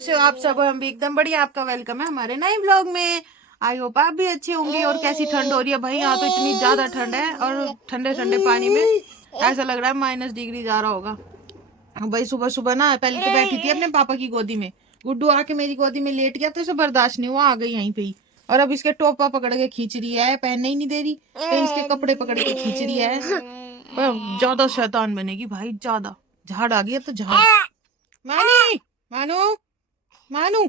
आप सब हम भी एकदम बढ़िया। आपका वेलकम है हमारे नए ब्लॉग में। आई होप आप भी अच्छे होंगे। और कैसी ठंड हो रही है भाई, यहाँ तो इतनी ज्यादा ठंड है और ठंडे ठंडे पानी में ऐसा लग रहा है -डिग्री जा रहा होगा भाई। सुबह सुबह ना पहले तो बैठी थी अपने पापा की गोदी में, गुड्डू आके मेरी गोदी में लेट गया तो इसे बर्दाश्त नहीं हुआ, आ गई यहीं पे ही। और अब इसके टोपा पकड़ के खींच रही है, पहनने ही नहीं दे रही, कहीं इसके कपड़े पकड़ के खींच रही है। पर ज्यादा शैतान बनेगी भाई, ज्यादा। झाड़ आ गया तो झाड़। मानी, मानो, मानू,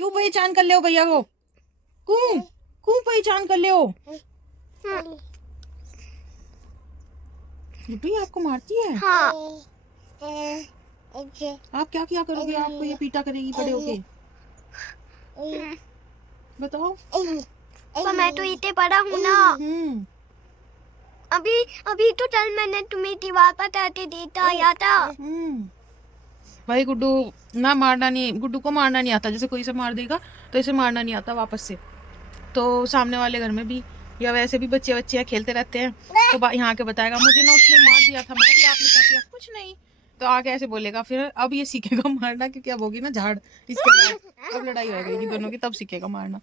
क्यों पहचान कर ले हो भैया को? क्यों क्यों पहचान कर ले हो? गुड्डू ये आपको मारती है? हाँ। आप क्या किया करोगे? आपको ये पीटा करेगी बड़े होके, बताओ। पर मैं तो इतने बड़ा हूँ ना। अभी अभी तो कल मैंने तुम्हें दीवार पर तैरते देता आया था। भाई गुड्डू ना मारना नहीं, गुड्डू को मारना नहीं आता। जैसे कोई से मार देगा तो इसे मारना नहीं आता वापस से। तो सामने वाले घर में भी या वैसे भी बच्चे बच्चे खेलते रहते हैं, तो यहाँ के बताएगा मुझे ना उसने मार दिया था। मतलब क्या आपने क्या किया? कुछ नहीं। तो आके ऐसे बोलेगा, फिर अब ये सीखेगा मारना, क्योंकि अब होगी ना झाड़ इसके बाद। अब लड़ाई हो गई दोनों की, तब सीखेगा मारना।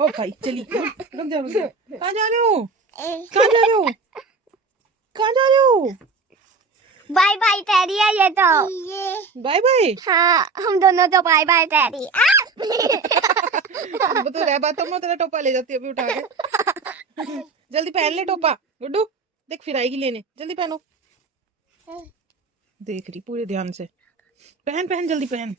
ओ भाई चलिए, रुक जाओ रुक जाओ। कहाँ जा रहे हो? कहाँ जा रहे हो? कहाँ जा रहे हो? बाय बाय टैडी है ये तो। Bye bye. हाँ, हम दोनों तो बाय बाय टैडी। तो रह बात, मैं तेरा टोपा ले जाती अभी उठा के। जल्दी पहन ले टोपा गुड्डू, देख फिर आएगी लेने। जल्दी पहनो। देख रही पूरे ध्यान से। पहन पहन जल्दी पहन।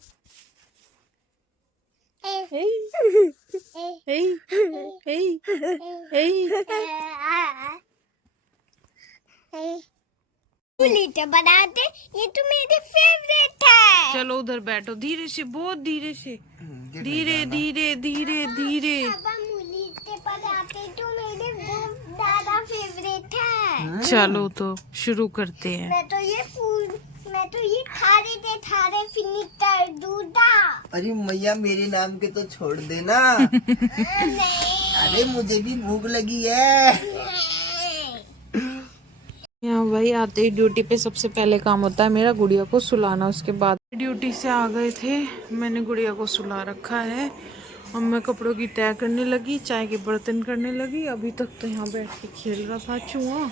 बनाते, ये तो मेरे फेवरेट है। चलो उधर बैठो, धीरे से, बहुत धीरे से, धीरे धीरे धीरे धीरे। बनाते तो मेरे बहुत ज्यादा फेवरेट है। चलो तो शुरू करते हैं। मैं तो ये थारे फिनिटर दूधा। अरे मैया मेरे नाम के तो छोड़ देना। अरे मुझे भी भूख लगी है। यहाँ भाई आते ही ड्यूटी पे सबसे पहले काम होता है मेरा गुड़िया को सुलाना। उसके बाद ड्यूटी से आ गए थे, मैंने गुड़िया को सुला रखा है और मैं कपड़ों की तय करने लगी, चाय के बर्तन करने लगी। अभी तक तो यहाँ बैठ के खेल रहा था चूहा,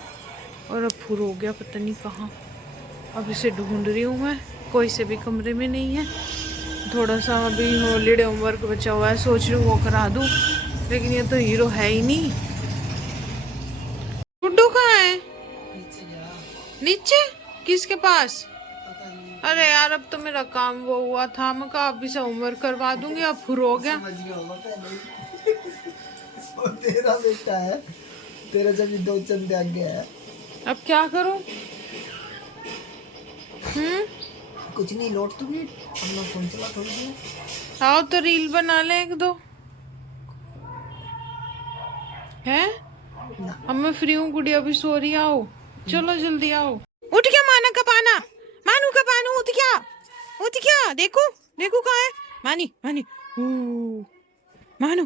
और अब फुर हो गया पता नहीं कहाँ। अब इसे ढूंढ रही हूँ मैं, कोई से भी कमरे में नहीं है। थोड़ा सा अभी हॉलीडे होमवर्क बचा हुआ है, सोच रही हूँ वो करा दूँ, लेकिन ये तो हीरो है ही नहीं। गुड्डू कहाँ है? नीचे? किसके पास? अरे यार अब तो मेरा काम वो हुआ था, मैं कहा अभी से होमवर्क करवा दूंगी, अब फुर हो गया। तेरा बेटा है, तेरा जब दो चंदे आगे है। अब क्या करूं? कुछ नहीं, नोट तो नहीं, अपना फोन चला थोड़ी देर। आओ तो रील बना ले एक दो। है अब मैं फ्री हूँ, गुड़िया भी सो रही, आओ चलो जल्दी आओ। उठ क्या माना का पाना, मानू का पानू, उठ क्या, उठ क्या, देखो देखो कहाँ है मानी, मानी मानू।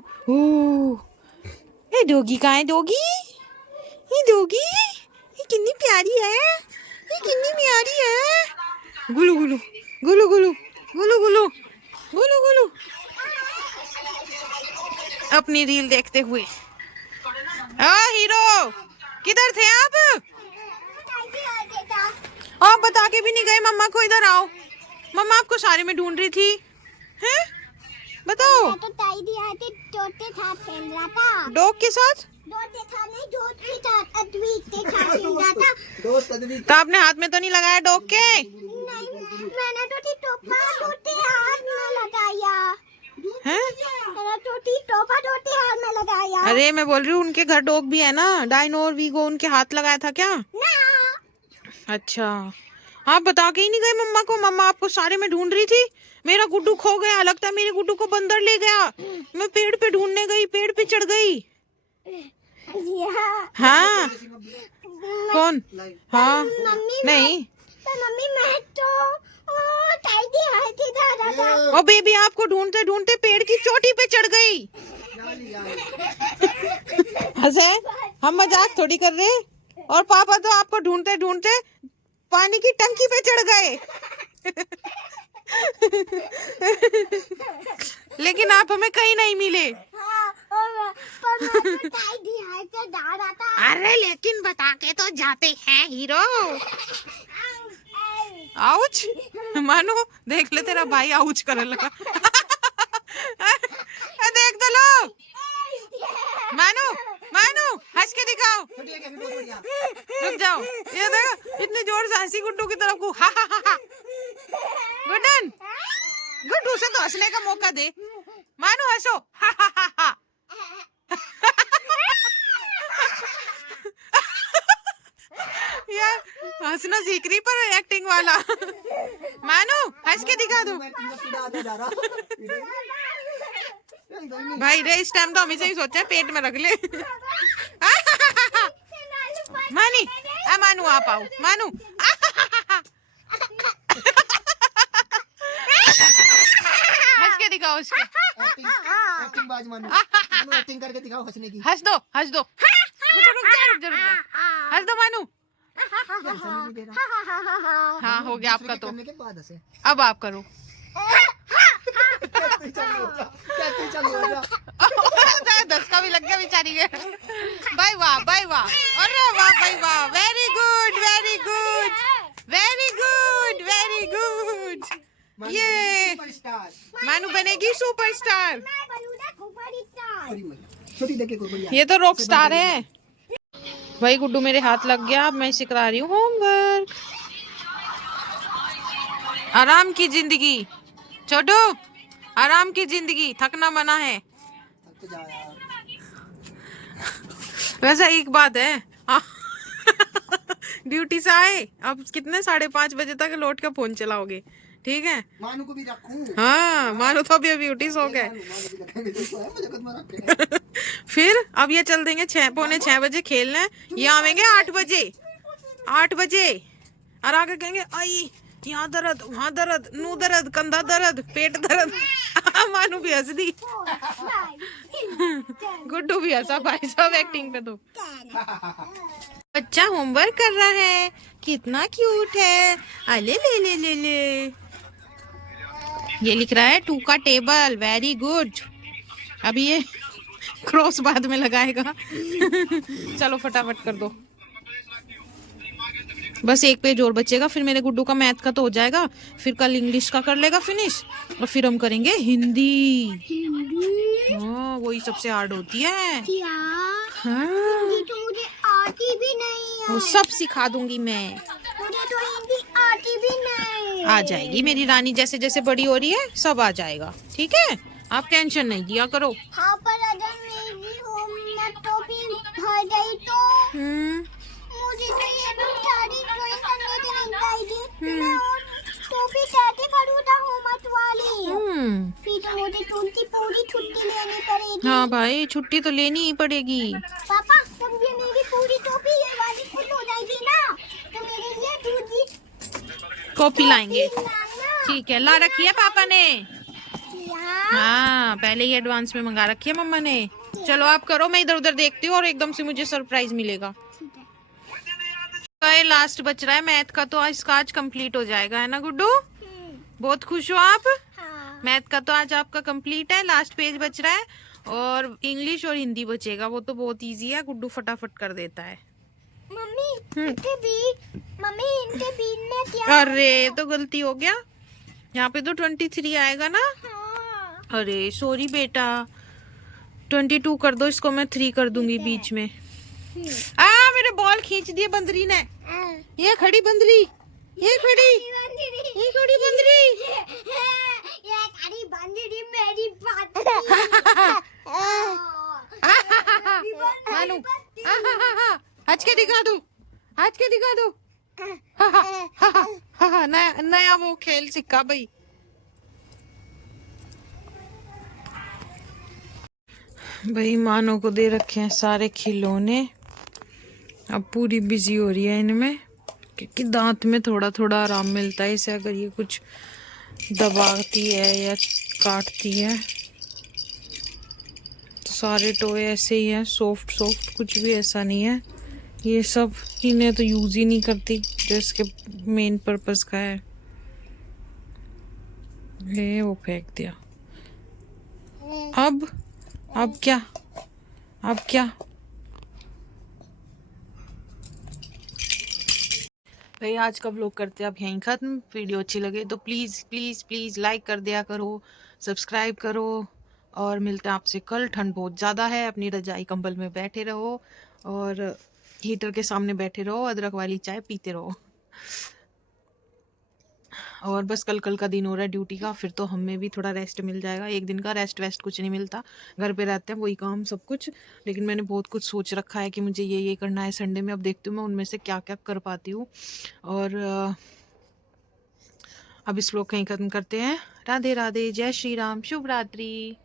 ये डोगी कहाँ है? डोगी, ये डोगी, ये कितनी प्यारी है, ये कितनी प्यारी है। गुलू गुलू गुलू गुलू गुलू गुलू गुलू गुलू, अपनी रील देखते हुए। हीरो किधर थे आप? आप बता के भी नहीं गए मम्मा को, इधर आओ। मम्मा आपको सारे में ढूंढ रही थी, हैं? बताओ। मैं तो टाइडी आते तोते था खेल रहा था। डॉग के साथ? दोते था नहीं, दोत के साथ अद्वैत के साथ खेल रहा था। दोस्त अद्वैत। तो आपने हाथ में तो नहीं लगाया डॉग के? नहीं, मैंने तो टोपा दोते हाथ में लगाया। हैं? मैंने तो टोपा दोते हाथ में लगाया। अरे मैं बोल रही हूँ उनके घर डॉग भी है ना, डायनो और वीगो, उनके हाथ लगाया था क्या? ना। अच्छा, आप बता के ही नहीं गए मम्मा को? मम्मा आपको सारे में ढूंढ रही थी। मेरा गुड्डू खो गया, लगता है मेरे गुड्डू को बंदर ले गया। मैं पेड़ पे ढूंढने गई, पेड़ पे चढ़ गई। हाँ कौन? हाँ नहीं मम्मी मैं तो टाइडी हाथ ही जा रहा था। ओ बेबी आपको ढूंढते ढूंढते पेड़ की चोटी पे चढ़ गई। हंसे, हम मजाक थोड़ी कर रहे। और पापा तो आपको ढूंढते ढूंढते पानी की टंकी पे चढ़ गए। लेकिन आप हमें कहीं नहीं मिले। अरे लेकिन बता के तो जाते हैं हीरो। आउच मानो, देख ले तेरा भाई आउच करने लगा। देख तो लो। मानो मानो हंस के दिखाओ। रुक जाओ, ये देखो इतनी जोर से हंसी गुड्डू की तरफ को। हा हा हा हा। गुड्डन, गुड्डू से तो हंसने का मौका दे। मानो हंसो। हा हा हा हा। यार हंसना सीख रही पर एक्टिंग वाला। मानो हंस के दिखा दो। भाई रे इस टाइम तो हमेशा ही सोचा है पेट में रख ले। मानी मानू आप आओ। मानू हंस के दिखाओ उसके। एक्टिंग बाज मानो, एक्टिंग करके दिखाओ हंसने की। हंस दो हंस दो। रुक जा हंस दो मानू। हाँ हो गया आपका तो। अब आप करो। दस का भी लग गया बेचारी के। भाई वाह भाई वाह। अरे वाह भाई वाह। Very good very good very good very good. ये मानू बनेगी सुपरस्टार। ये तो रॉक स्टार है। भाई गुड्डू मेरे हाथ लग गया। अब मैं सिखा रही हूँ होमवर्क। आराम की जिंदगी छोटू, आराम की जिंदगी, थकना मना है। वैसा एक बात है, ड्यूटी से आए अब कितने 5:30 बजे तक लौट के फोन चलाओगे, ठीक है? मानू को भी रखूं? हाँ मानू तो अभी ड्यूटी सो गए। फिर अब ये चल देंगे 6:45 बजे खेलने। ये आवेंगे 8 बजे 8 बजे और आगे कहेंगे आई यहाँ दर्द वहाँ दर्द, नू दर्द, कंधा दर्द, पेट दर्द। मानू भी हंस दी। गुड्डू भी हंसा। भाई सब एक्टिंग पे तो। बच्चा होमवर्क कर रहा है, कितना क्यूट है। अले ले ले ले ले। ये लिख रहा है 2 का टेबल। Very good. अभी ये क्रॉस बाद में लगाएगा। चलो फटाफट कर दो। बस एक पेज और बचेगा, फिर मेरे गुड्डू का मैथ का तो हो जाएगा। फिर कल इंग्लिश का कर लेगा फिनिश और फिर हम करेंगे हिंदी। हाँ वही सबसे हार्ड होती है। हाँ तो मुझे आती भी नहीं है। वो सब सिखा दूंगी मैं। मुझे तो हिंदी आती भी नहीं। आ जाएगी मेरी रानी, जैसे जैसे बड़ी हो रही है सब आ जाएगा, ठीक है? आप टेंशन नहीं लिया करो। हाँ पर अगर मेरी होमवर्क टॉपिक भर गई तो मुझे तो ये सारी ड्राइंग करने की नहीं आएगी। मैं और टॉपिक कैसे भरूँगा होमवर्क वाली? फिर तो मुझे पूरी छुट्टी लेनी पड़ेगी। हाँ भाई छुट्टी तो लेनी ही पड़ेगी। पापा तब ये मेरी पूरी टोपी ये वाली फुल हो जाएगी ना, तो मेरे लिए दूसरी कॉपी लाएंगे। लाना। ठीक है, ला रखी है पापा ने। हाँ। हाँ पहले ही एडवांस में मंगा रखी है मम्मा ने। चलो आप करो, मैं इधर उधर देखती हूँ और एकदम से मुझे सरप्राइज मिलेगा। लास्ट बच रहा है मैथ का, तो इसका आज कंप्लीट हो जाएगा, है ना गुड्डू? बहुत खुश हो आप? हाँ। मैथ का तो आज आपका कंप्लीट है, लास्ट पेज बच रहा है और इंग्लिश और हिंदी बचेगा। वो तो बहुत इजी है, गुड्डू फटाफट कर देता है। मम्मी इनके बीच में क्या? अरे तो गलती हो गया, यहाँ पे तो 23 आएगा ना। हाँ। अरे सॉरी बेटा, 22 कर दो इसको, मैं 3 कर दूंगी बीच में। मेरे बॉल खींच दिए बंदरी ने। ये खड़ी बंदरी, ये खड़ी बंदरी, ये खड़ी बंदरी मेरी बात। मानू हंस के दिखा दो, हंस के दिखा दो। नया वो खेल सिक्का भाई। भाई मानो को दे रखे हैं सारे खिलौने, अब पूरी बिजी हो रही है इनमें, क्योंकि दांत में थोड़ा थोड़ा आराम मिलता है इसे अगर ये कुछ दबाती है या काटती है। तो सारे टॉय ऐसे ही हैं, सॉफ्ट सॉफ्ट, कुछ भी ऐसा नहीं है ये सब इन्हें तो यूज ही नहीं करती जो इसके मेन पर्पस का है। ये वो फेंक दिया। अब क्या भाई आज का व्लॉग करते हैं अब यहीं ख़त्म। वीडियो अच्छी लगे तो प्लीज़ प्लीज़ प्लीज़ लाइक कर दिया करो, सब्सक्राइब करो और मिलते हैं आपसे कल। ठंड बहुत ज़्यादा है, अपनी रजाई कंबल में बैठे रहो और हीटर के सामने बैठे रहो, अदरक वाली चाय पीते रहो। और बस कल का दिन हो रहा है ड्यूटी का, फिर तो हमें भी थोड़ा रेस्ट मिल जाएगा। एक दिन का रेस्ट वेस्ट कुछ नहीं मिलता, घर पे रहते हैं वही काम सब कुछ। लेकिन मैंने बहुत कुछ सोच रखा है कि मुझे ये करना है संडे में। अब देखती हूँ मैं उनमें से क्या क्या कर पाती हूँ। और अब इस व्लॉग कहीं ख़त्म करते हैं। राधे राधे, जय श्री राम, शुभ रात्रि।